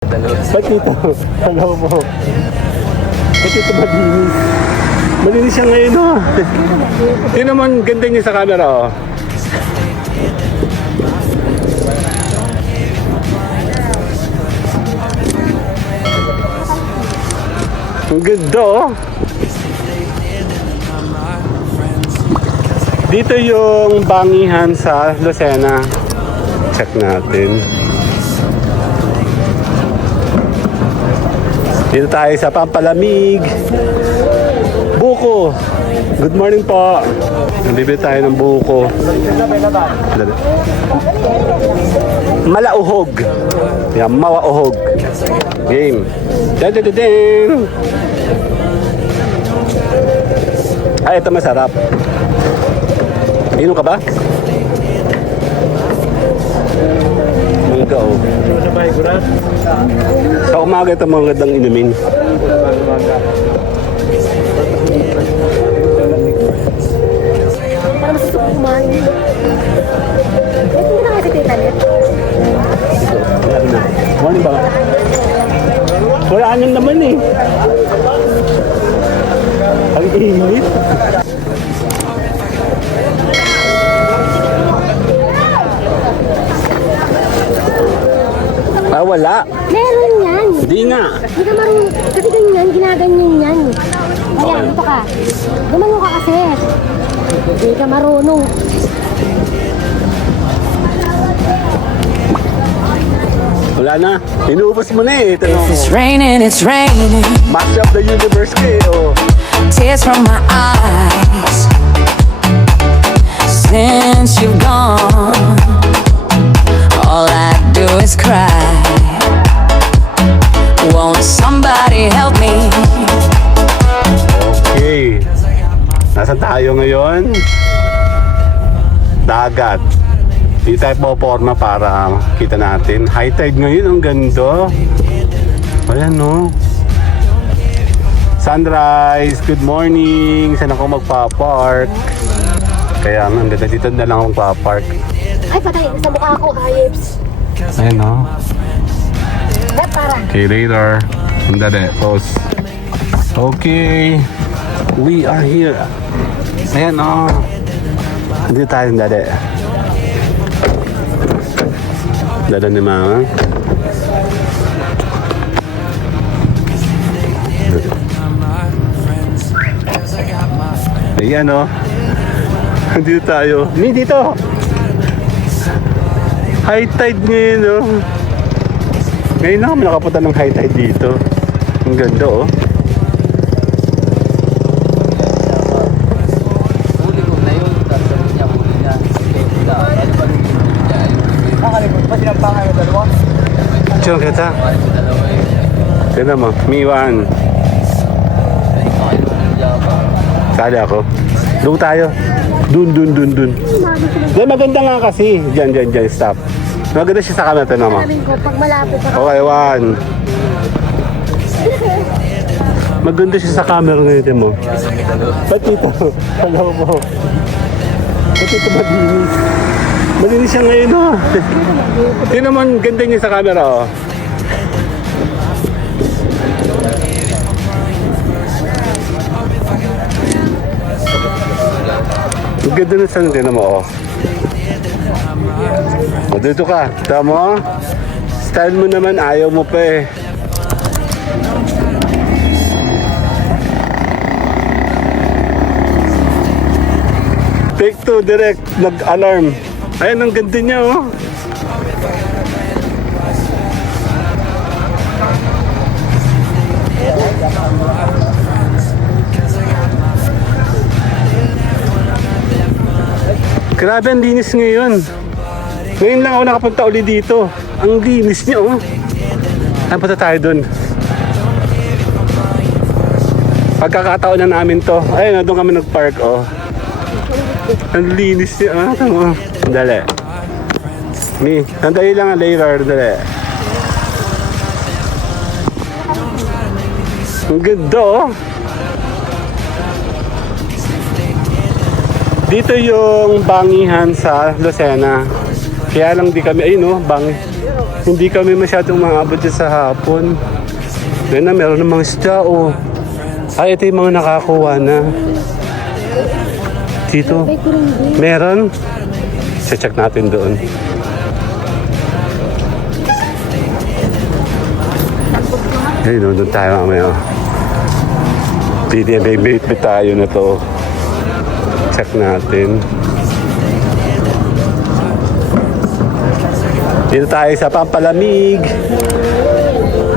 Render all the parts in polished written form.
Ba't dito? Hello po. Ba't dito malinis? Malinis siya ngayon, oh. Yun naman, ganda niya sa camera, oh. Ang ganda, oh. Dito yung bangihan sa Lucena. Check natin. Dito tayo sa Pampalamig. Buko. Good morning po. Bibili tayo ng buko. Malauhog. Yan, mawauhog. Game. Dadadadin. Ay, ito masarap. Inom ka ba? Mangga, oh. Sa umaga ito mga gandang inumin. Para masusuko kumain. Ito hindi na kasi titalit. Morning ba? Wala anong naman eh. Ang init. Ah, wala. Meron yan. Hindi nga. Hindi ka marunong. Kasi ganyan, ginaganyan yan. Ayan, ito ka. Gumanyo ka kasi. Hindi ka marunong. Wala na. Inuubos mo na eh. Tanong If it's mo. raining, it's raining. Match of the universe ka eh. Oh. Tears from my eyes. Since you've gone, all I do is cry. Won't somebody help me? Okay. Nasaan tayo ngayon? Dagat. Di tayo po-forma para kita natin. High tide ngayon. Ang ganda. Ayan, no? Sunrise. Good morning. Saan ako magpa-park? Kaya nga, dito na lang ako magpa-park. Ay, patay. Sa mukha ako, hayps. Ayan, no? Ba't para? Okay, later. Sandali. Pause. Okay. We are here. Ayan, no? Hindi tayo sandali. Dala ni Mama. Ayan, no? Dito tayo. Ni dito! High tide ngayon, no? Ngayon na kami nakapunta ng high tide dito. Ang ganda, oh. Diyan kita. Tignan mo, Miwan. Sali ako. Doon tayo. Dun. Diyan, maganda nga kasi. Diyan, stop. Maganda siya sa camera, tignan mo. Sabihin ko, pag malapit ako. Okay, one. Maganda siya sa camera ngayon mo. Ba't dito? Hello po. Ba't dito malinis? Malinis siya ngayon, oh. Yun naman, ganda niya sa camera, oh. Ang ganda na sa natin mo, oh. O, dito ka. Tama mo? Style mo naman, ayaw mo pa eh. Take two, direct, nag-alarm. Ayan, ang ganda niya, oh. Grabe, ang linis ngayon. Ngayon lang ako nakapunta uli dito. Ang linis niya, oh. Ay, punta tayo dun. Pagkakataon na namin to. Ayun, doon kami nag-park, oh. Ang linis niya, ah. Tama. Dali. Sandali lang, later. Dali. Ang ganda, oh. Dito yung bangihan sa Lucena. Kaya lang di kami, ayun, oh, bangi. hindi kami masyadong maabot dyan sa hapon. Ngayon na, meron namang isda, oh. Ay, ito yung mga nakakuha na. Dito. Bay ko rin din. Meron. Check natin doon. Ayun, doon tayo mamaya. Bait tayo na to. Check natin. Dito tayo sa Pampalamig.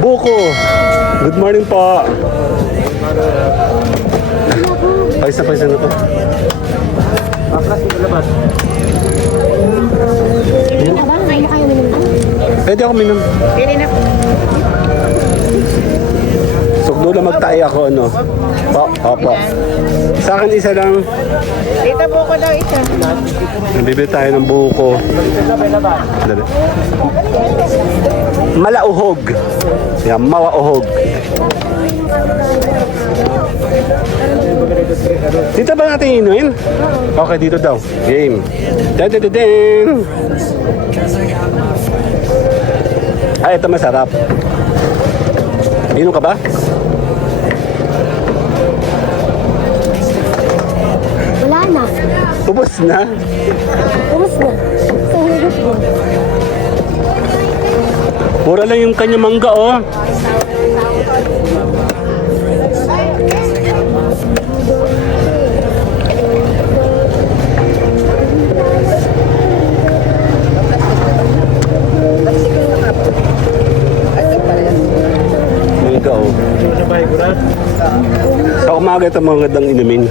Buko. Good morning po. Paisa na to. Hindi ka ba? Hindi na kayo minum. Pwede ako minum. Pwede na. Sugdo lang magtayo ako, ano? Opo. Sa akin isa lang. Dito po ko daw isa. Bibili tayo ng buko. Dali. Malauhog. Yan, mawauhog. Dito ba natin inuin? Okay, dito daw. Game. Dadadadin. Ay, ito masarap. Inom ka ba? Wala na. Ubus na. Ubus na. Sa hugot mo. Mura lang yung kanya mangga, oh. Mangga, oh. Sa umaga ito mga gandang inumin.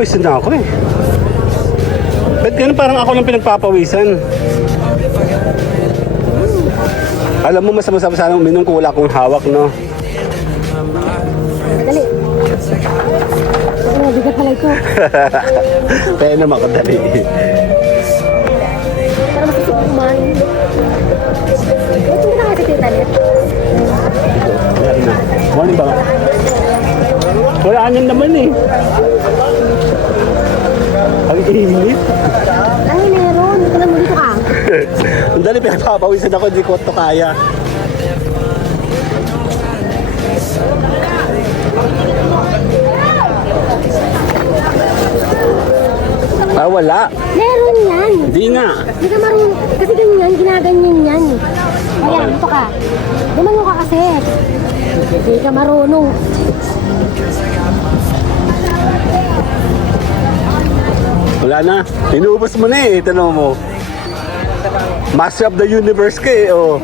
Pawisan na ako eh. Ba't ganun parang ako lang pinagpapawisan? Alam mo, mas masama sana uminom kung wala akong hawak, no? Dali. Ang bigat pala ito. Kaya naman ako dali. Para masisip kumain. Ito na kasi tita Net. Morning ba? Wala nang naman eh. Ang init. Ay, meron. Ito lang mo dito ka. Ang dali, pinagpapawisan ako, hindi ko ito kaya. Ah, wala. Meron yan. Hindi nga. Hindi ka marunong. Kasi ganyan, ginaganyan yan. Ayan, ito ka. Gumanyo ka kasi. Hindi ka marunong. Wala na. Inuubos mo na eh. Tanong mo. Master of the universe ka eh. Oh.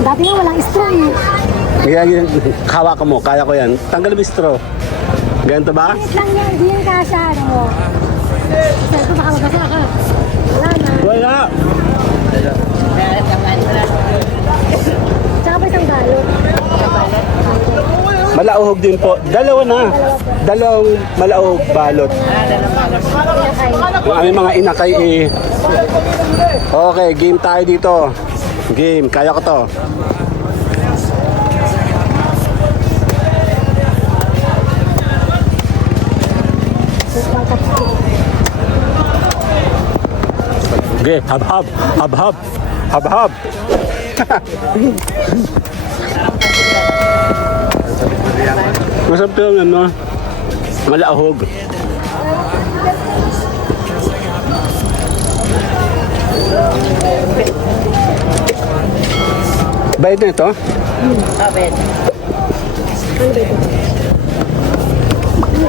Dati nga walang straw eh. Yan, hawakan mo. Kaya ko yan. Tanggal mo yung straw. Ganito ba? Yes lang yan. Hindi yan kasha. Ano mo. Kasi ito baka mabasa ka. Wala na. Wala. Tsaka pa isang galot. Malauhog din po. Dalawa na. Dalawang malauhog balot. Yung aming mga inakay eh. Okay, game tayo dito. Game. Kaya ko to. Okay, hab-hab. Hab-hab. Hab-hab. Masarap yung ano, malahog. Bayad na ito? Bayad.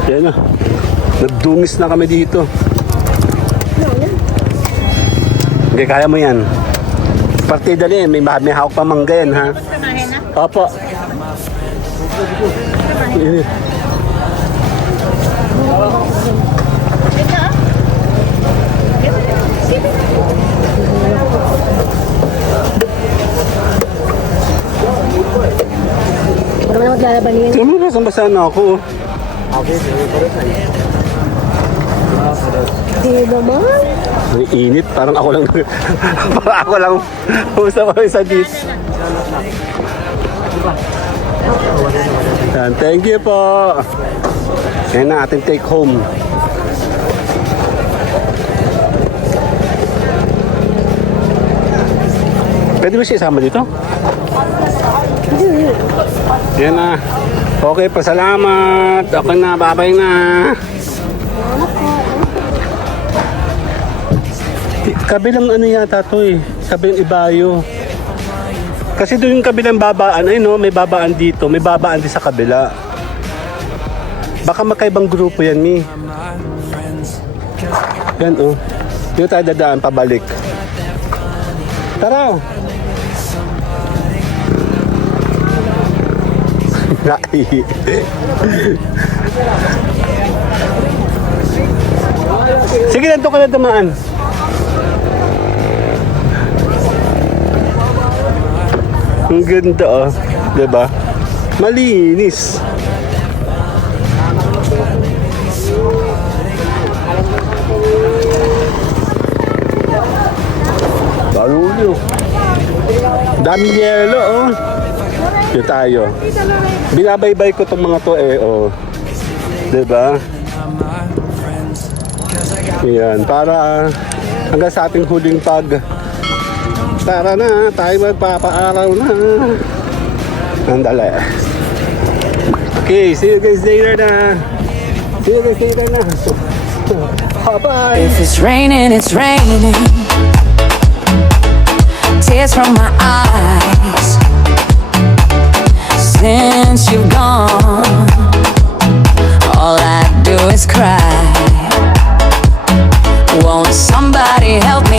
Yan na. Nagdungis na kami dito. Hindi, kaya mo yan. Partida na yan. May hawak pa mangga yan, ha? Opo. Para naman maglalaban yun. Tingnan mo, basang-basa na ako. Hindi naman. Ang init, parang ako lang, parang ako lang, usap ako isa dito. Yan, thank you po. Yan na, ating take home. Pwede ba siya isama dito? Yan na. Okay, pasalamat. Okay na, babay na. Kabilang ano yata to eh. Kabilang ibayo. Kasi doon yung kabilang babaan. Ay no, may babaan dito. May babaan din sa kabila. Baka magkaibang grupo yan, Mi. Yan oh. Dito tayo dadaan pabalik. Tara! Sige, nanto ka na dumaan. Ang ganda oh. Diba? Malinis. Parulo. Daming yelo oh. Dito tayo. Binabaybay ko tong mga to eh oh. Diba? Yan, para hanggang sa ating huling tara na, tayo magpapaaraw na. Andali. Okay, see you guys later na. See you guys later na. Bye-bye. If it's raining, it's raining. Tears from my eyes. Since you've gone, all I do is cry. Won't somebody help me?